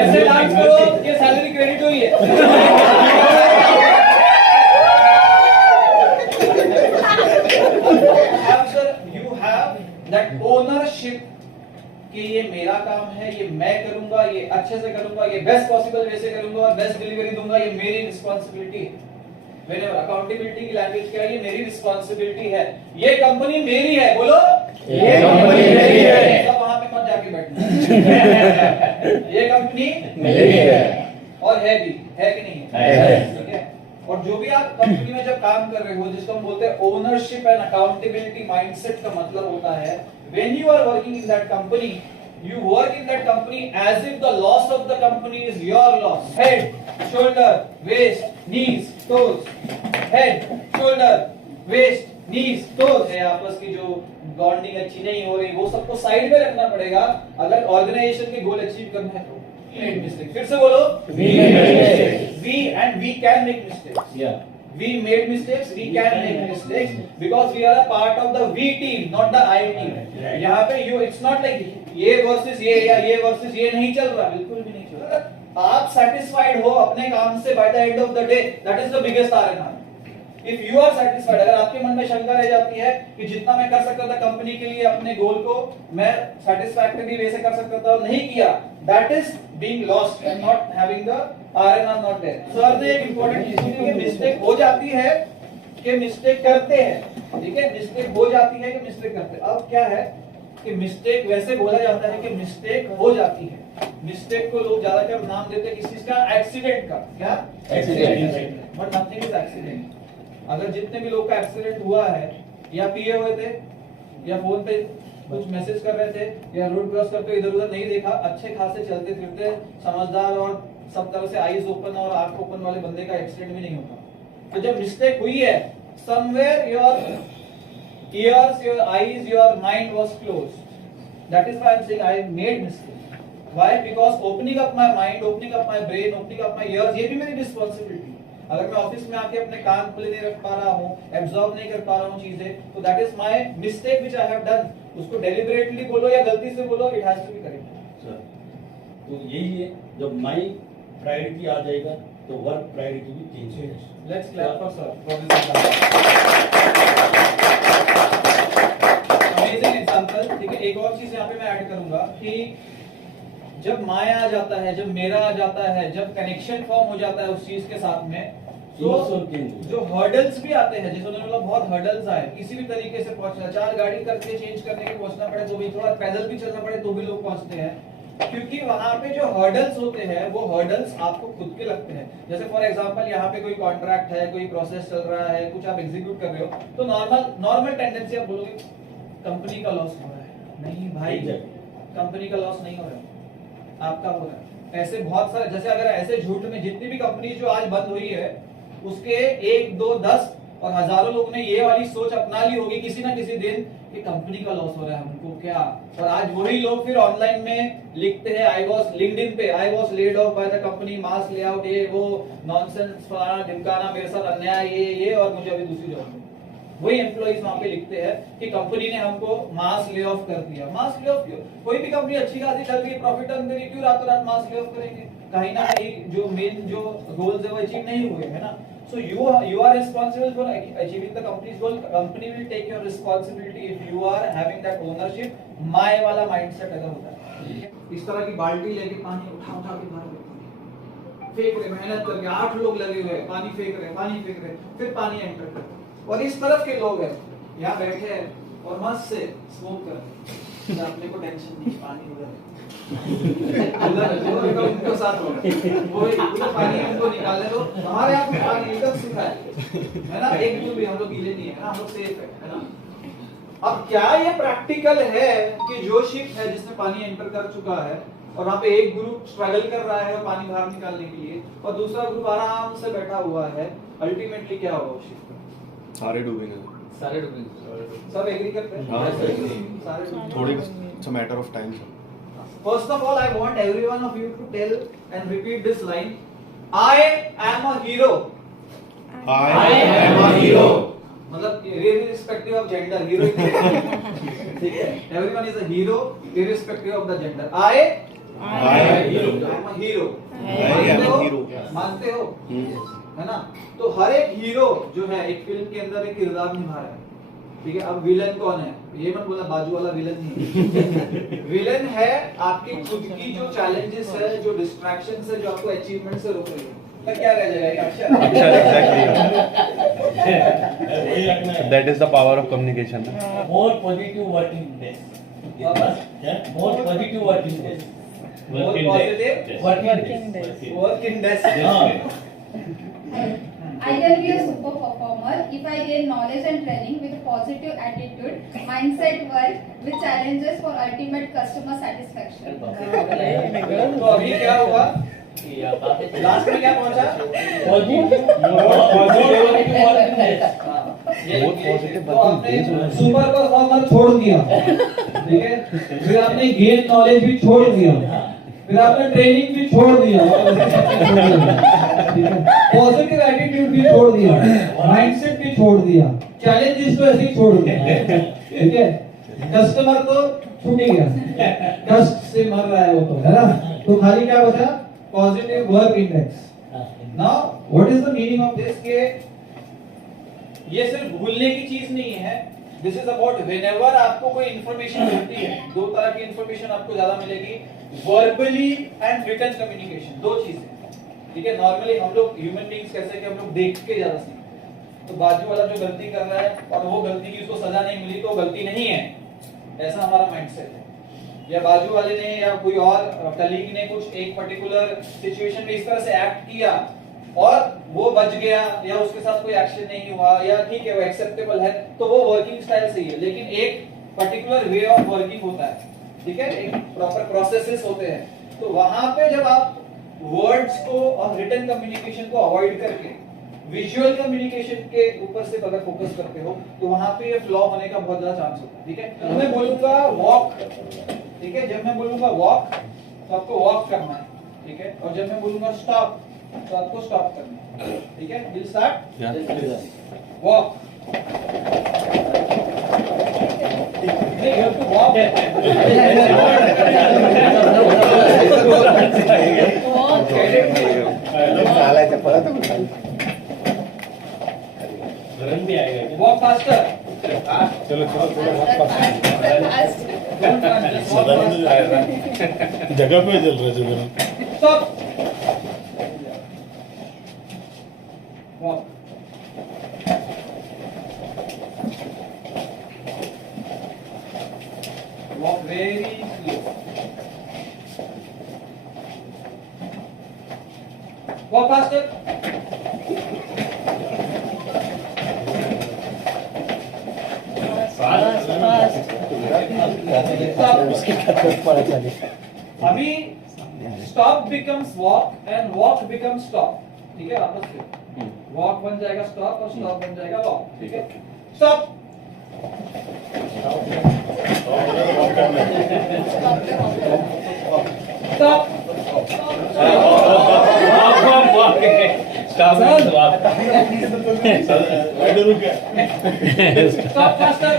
ऐसे डांस करो कि सैलरी क्रेडिट हुई है। You have that ownership कि ये मेरा काम है, ये मैं करूंगा, ये अच्छे से करूंगा, ये बेस्ट पॉसिबल वे से करूंगा और बेस्ट डिलीवरी दूंगा, ये मेरी रिस्पांसिबिलिटी है। Whenever अकाउंटेबिलिटी की लैंग्वेज क्या है? ये मेरी रिस्पांसिबिलिटी है, ये कंपनी मेरी है। बोलो, ये कंपनी मेरी है। सब वहां पे मत जाके बैठना। ये कंपनी मेरी है और है भी, है कि नहीं है? ठीक है। और जो भी आप कंपनी में जब काम कर रहे हो, जिसको हम बोलते हैं ओनरशिप एंड अकाउंटेबिलिटी माइंडसेट का मतलब होता है, when you are working in that company, you work in that company as if the loss of the company is your loss. Head, shoulder, waist, knees, toes. Head, shoulder, waist, knees, toes. है आपस की जो bonding अच्छी नहीं हो रही, वो सबको साइड में रखना पड़ेगा अगर ऑर्गेनाइजेशन के गोल अचीव करना है तो। Made mistake. फिर से बोलो, we made mistakes. We and we can make mistakes. Yeah. We made mistakes, we can make mistakes because we are a part of the we team, not the I team. यहाँ पे you, it's not like ये versus ये या ये versus ये नहीं चल रहा, बिल्कुल भी नहीं चल रहा। आप satisfied हो अपने काम से by the end of the day, that is the biggest R&R. If you are satisfied, अगर आपके मन में शंका रह जाती है कि जितना मैं कर सकता था कंपनी के लिए अपने गोल को मैं satisfactory वे से कर सकता था और नहीं किया, that is being lost and not having the R&R not there. Sir ने एक इम्पोर्टेंट चीज की कि मिस्टेक हो जाती है कि मिस्टेक करते हैं, ठीक है? मिस्टेक हो जाती है कि मिस्टेक करते हैं। अब क्या है कि मिस्टेक वैसे बोला जाता है कि मिस्टेक हो जाती है। मिस्टेक को लोग ज्यादातर नाम देते हैं किस चीज का? एक्सीडेंट का। क्या? Accident. But nothing is accident. अगर जितने भी लोग का एक्सीडेंट हुआ है, या पिए हुए थे, या फोन पे कुछ मैसेज कर रहे थे, या रोड क्रॉस करते इधर उधर नहीं देखा, अच्छे खासे चलते फिरते समझदार और सब तरह से आईज ओपन और आंख ओपन वाले बंदे का एक्सीडेंट भी नहीं होता। तो जब मिस्टेक हुई है, somewhere your ears, your eyes, your mind was closed. That is why I am saying I made mistake. Why? Because opening up my mind, opening up my brain, opening up my ears, ये भी मेरी responsibility। अगर मैं office में आके अपने कान खुले नहीं रख पा रहा हूँ, एब्जॉर्ब नहीं कर पा रहा हूँ चीजें, तो that is my mistake which I have done. उसको डेलिबरेटली बोलो या गलती से बोलो, it has to be correct. Sir, तो यही है, जब माय प्रायोरिटी आ जाएगा तो वर्क प्रायोरिटी भी चेंज होगी। Let's clap for sir for this amazing example. ठीक है, एक और चीज यहाँ पे मैं ऐड करूंगा कि जब माया आ जाता है, जब मेरा आ जाता है, जब कनेक्शन फॉर्म हो जाता है उस चीज के साथ में, तो जो हर्डल्स भी आते हैं, जैसे उन्होंने बोला बहुत हर्डल्स आए, किसी भी तरीके से पहुंचना, 4 गाड़ी करके चेंज करने के पहुंचना पड़े तो भी, थोड़ा पैदल भी चलना पड़े तो भी लोग पहुंचते हैं, क्योंकि वहां पे जो हर्डल्स होते हैं वो हर्डल्स आपको खुद के लगते हैं। जैसे फॉर एग्जांपल यहाँ पे कोई कॉन्ट्रैक्ट है, कोई प्रोसेस चल रहा है, कुछ आप एग्जीक्यूट कर रहे हो, तो नॉर्मल टेंडेंसी आप बोलोगे कंपनी का लॉस हो रहा है। नहीं भाई, कंपनी का लॉस नहीं हो रहा है, आपका हो रहा है। ऐसे बहुत सारे, जैसे अगर ऐसे झूठ में जितनी भी कंपनी जो आज बंद हुई है उसके 1, 2, 10 और हजारों लोगों ने ये वाली सोच अपना ली होगी किसी ना किसी दिन कि कंपनी का लॉस हो रहा है हमको क्या। और आज वही लोग फिर ऑनलाइन में लिखते हैं, आई वाज लिंक्डइन पे, I was laid off by the company, mass layout, ये वो नॉनसेंस, फलाना ढिमकाना, मेरे साथ अन्याय, ये और मुझे अभी दूसरी जॉब में। वही एम्प्लॉइज वहां पे लिखते हैं कि कंपनी ने हमको मास ले ऑफ कर दिया। मास ले ऑफ क्यों? कोई भी कंपनी अच्छी खासी चल रही है, प्रॉफिट अर्न कर रही है, क्यों रातों रात मास ले ऑफ करेंगे? कहीं ना कहीं जो मेन जो गोल्स है वो अचीव नहीं हुए, है ना। So you are responsible for achieving the company's goal. Company will take your responsibility if you are having that ownership, my वाला माइंडसेट अगर होता है। इस तरह की बाल्टी लेके पानी उठा के बाहर फेंक रहे, मेहनत करके 8 लोग लगे हुए हैं, पानी फेंक रहे, फिर पानी एंटर कर रहे। और इस तरफ के लोग हैं यहाँ बैठे हैं और मस्त से स्मोक कर रहे हैं, अपने को टेंशन नहीं, पानी उधर उनके साथ वो पानी उनको निकालने दो, हमारे यहाँ पे पानी एकदम सूखा है ना, एक भी हम लोग गीले नहीं है ना, हम लोग सेफ है ना। अब क्या ये प्रैक्टिकल है कि जो शिप है जिसमें पानी एंटर कर चुका है और वहाँ पे एक ग्रुप स्ट्रगल कर रहा है पानी बाहर निकालने के लिए और दूसरा ग्रुप आराम से बैठा हुआ है, अल्टीमेटली क्या होगा उस शिप का? सारे डूबेंगे। सब एग्री करते हैं? हाँ, सारे थोड़ी it's a matter of time. First of all, I want every one of you to tell and repeat this line. I am a hero. I am a hero. मतलब irrespective of gender, hero. ठीक है, everyone is a hero irrespective of the gender. I am a hero. मानते हो? है ना? तो हर एक hero जो है एक फिल्म के अंदर एक किरदार निभा रहा है, ठीक है। अब विलन कौन है? ये मत बोला बाजू वाला विलन नहीं है। विलन है आपकी खुद की जो चैलेंजेस है, जो डिस्ट्रैक्शंस है, जो आपको अचीवमेंट से रोक रही है। तो क्या रह जाएगा ये अक्षर? That is the power of communication. More positive working days. Yeah, more positive working days. More positive Working days. work in desk. I can be a super performer if I gain knowledge and training with a positive attitude, mindset work with challenges for ultimate customer satisfaction. तो अभी क्या हुआ? Last में क्या पहुंचा? Positive. More positive working days. तो आपने super performer छोड़ दिया, ठीक है। फिर आपने गेन नॉलेज भी छोड़ दिया, फिर आपने ट्रेनिंग भी छोड़ दिया, पॉजिटिव एटीट्यूड भी छोड़ दिया, माइंडसेट भी छोड़ दिया, चैलेंजेस तो ऐसे ही छोड़ दिया, ठीक है। कस्टमर तो छूट ही गया, कष्ट से मर रहा है वो तो, है ना। तो खाली क्या बचा? Positive work index. Now what is the meaning of this? के ये सिर्फ भूलने की चीज नहीं है। दिस इज अबाउट व्हेनेवर आपको कोई इंफॉर्मेशन मिलती है, दो तरह की इंफॉर्मेशन आपको ज्यादा मिलेगी, वर्बली एंड रिटन कम्युनिकेशन, दो चीजें, ठीक है। नॉर्मली हम लोग ह्यूमन बीइंग्स कैसे कि हम लोग देख के ज्यादा सीखते हैं। तो बाजू वाला जो गलती कर रहा है और वो गलती की उसको सजा नहीं मिली तो वो गलती नहीं है, ऐसा हमारा माइंडसेट है। या बाजू वाले ने या कोई और कलीग ने कुछ एक पर्टिकुलर सिचुएशन में इस तरह से एक्ट किया और वो बच गया या उसके साथ कोई एक्शन नहीं हुआ या ठीक है वो एक्सेप्टेबल है, तो वो वर्किंग स्टाइल सही है। लेकिन एक पर्टिकुलर वे ऑफ वर्किंग होता है, ठीक है, एक प्रॉपर प्रोसेसेस होते हैं। तो वहां पे जब आप वर्ड्स को और रिटन कम्युनिकेशन को अवॉइड करके विजुअल कम्युनिकेशन के ऊपर से अगर फोकस करते हो तो वहां पे ये फ्लॉ होने का बहुत ज्यादा चांस होता है, ठीक है। तो मैं बोलूंगा वॉक, ठीक है, जब मैं बोलूंगा वॉक तो आपको वॉक करना है, ठीक है, और जब मैं बोलूंगा स्टॉप तो आपको स्टॉप करना है, ठीक है। विल स्टार्ट वॉक, नहीं you have to walk, run भी आएगा क्या? वॉक फास्टर, चलो सदानंद जगह पे चल रहे थे। Stop, walk, walk very slow, walk faster, अभी stop becomes walk and walk becomes stop, ठीक है। आपस में वॉक बन जाएगा स्टॉप और स्टॉप बन जाएगा वॉक, ठीक है। Stop, stop, stop faster,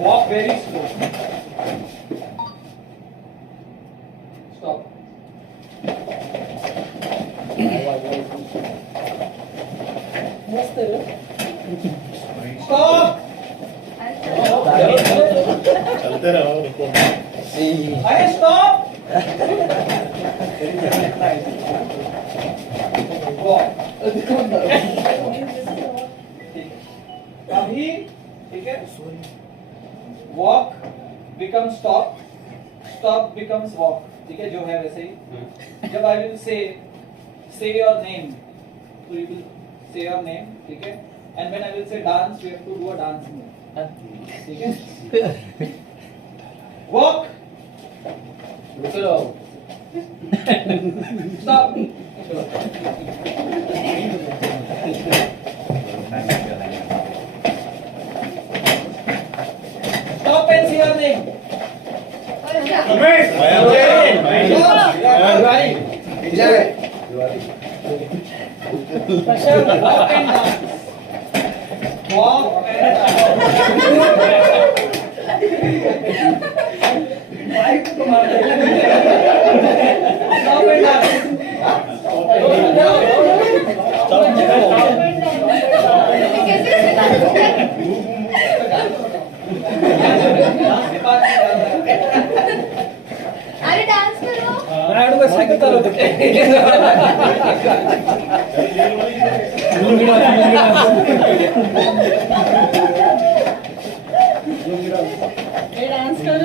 walk very slow, stop, stop, चलते रहो। अरे stop, walk, अभी ठीक है, walk become stop, stop becomes walk, ठीक है, जो है वैसे ही। जब I will say your name तो you will say your name, ठीक है, and when I will say dance you have to do a dance move, ठीक है। Walk, stop, stop and say your name. Right. walk mic को मार दे stop and dance. अरे dance करो. नायडू का साइकिल चालवतो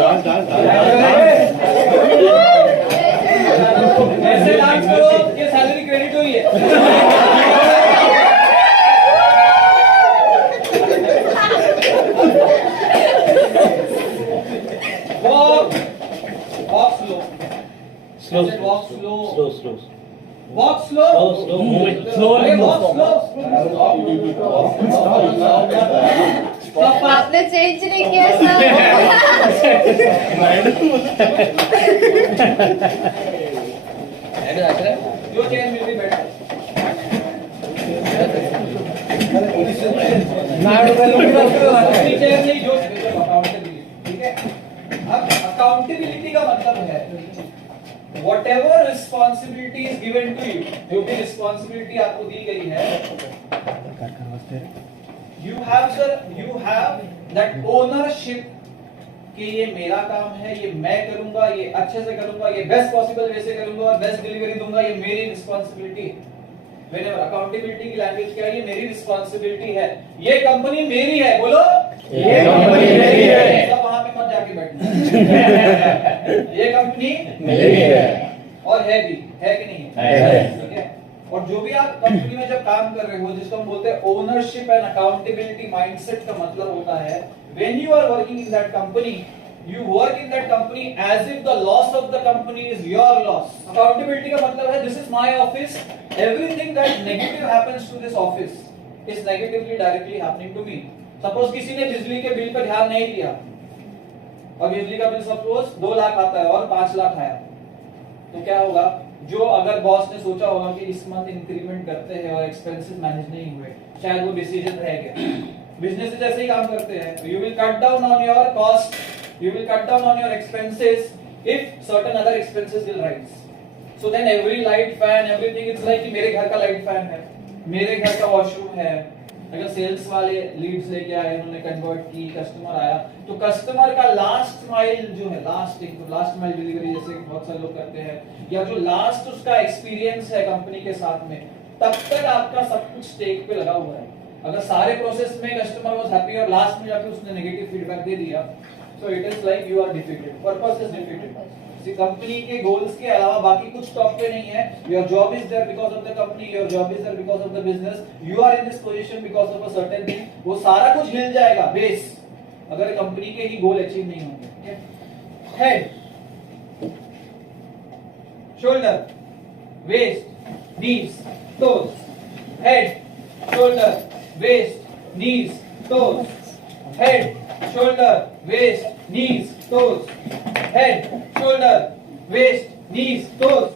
डांस डांस ऐसे डांस करो ये सैलरी क्रेडिट हुई है. Walk slow. Slow, I said walk slow. slow. Walk slow. Slow movement. Okay, walk slow. Stop fast. आपने चेंज नहीं किया sir. Your chair will be better. Naidu का लुक अपनी chair नहीं जो accountability. ठीक है. अब accountability का मतलब है whatever responsibility is given to you, जो भी responsibility आपको दी गई है, you have that ownership कि ये मेरा काम है, ये मैं करूंगा, ये अच्छे से करूंगा, ये बेस्ट पॉसिबल वे से करूंगा और बेस्ट डिलीवरी दूंगा, ये मेरी रिस्पांसिबिलिटी है. Whenever accountability की लैंग्वेज क्या है, ये मेरी रिस्पांसिबिलिटी है, ये कंपनी मेरी है. बोलो ये कंपनी मेरी है. सब वहां पे मत जाके बैठना. ये कंपनी मेरी है. और है भी, है कि नहीं है. ठीक है. और जो भी आप कंपनी में जब काम कर रहे हो, जिसको हम बोलते हैं ओनरशिप एंड अकाउंटेबिलिटी माइंडसेट का मतलब होता है when you are working in that company, you work in that company as if the loss of the company is your loss. Accountability का मतलब है this is my office, everything that negative happens to this office is negatively directly happening to me. Suppose किसी ने बिजली के bill पर ध्यान नहीं दिया और बिजली का बिल सपोज 2 लाख आता है और 5 लाख आया, तो क्या होगा? जो अगर बॉस ने सोचा होगा कि इस मंथ इंक्रीमेंट करते हैं और एक्सपेंसेस मैनेज नहीं हुए, शायद वो डिसीजन रह गया. बिजनेस ऐसे ही काम करते हैं. You will cut down on your cost, you will cut down on your expenses if certain other expenses will rise. So then every light fan, everything, it's like कि मेरे घर का लाइट फैन है, मेरे घर का वॉशरूम है. अगर सेल्स वाले लीड्स लेके आए, उन्होंने कन्वर्ट की, कस्टमर आया, तो कस्टमर का लास्ट माइल जो है, लास्ट माइल डिलीवरी जैसे बहुत सारे लोग करते हैं, या जो लास्ट उसका एक्सपीरियंस है कंपनी के साथ में, तब तक आपका सब कुछ स्टेक पे लगा हुआ है. अगर सारे प्रोसेस में कस्टमर वाज हैप्पी और लास्ट में जाके उसने नेगेटिव फीडबैक दे दिया, so it is like you are defeated. Purpose is defeated. See, company के गोल्स के अलावा बाकी कुछ टॉप पे नहीं है. Your job is there because of the company. Your job is there because of the business. You are in this position because of a certain thing. वो सारा कुछ हिल जाएगा बेस अगर कंपनी के ही गोल अचीव नहीं होंगे. Head, shoulder, waist, knees, toes. Head, shoulder, waist, knees, toes. Head, shoulder, waist, knees, toes. Head, shoulder, waist, knees, toes.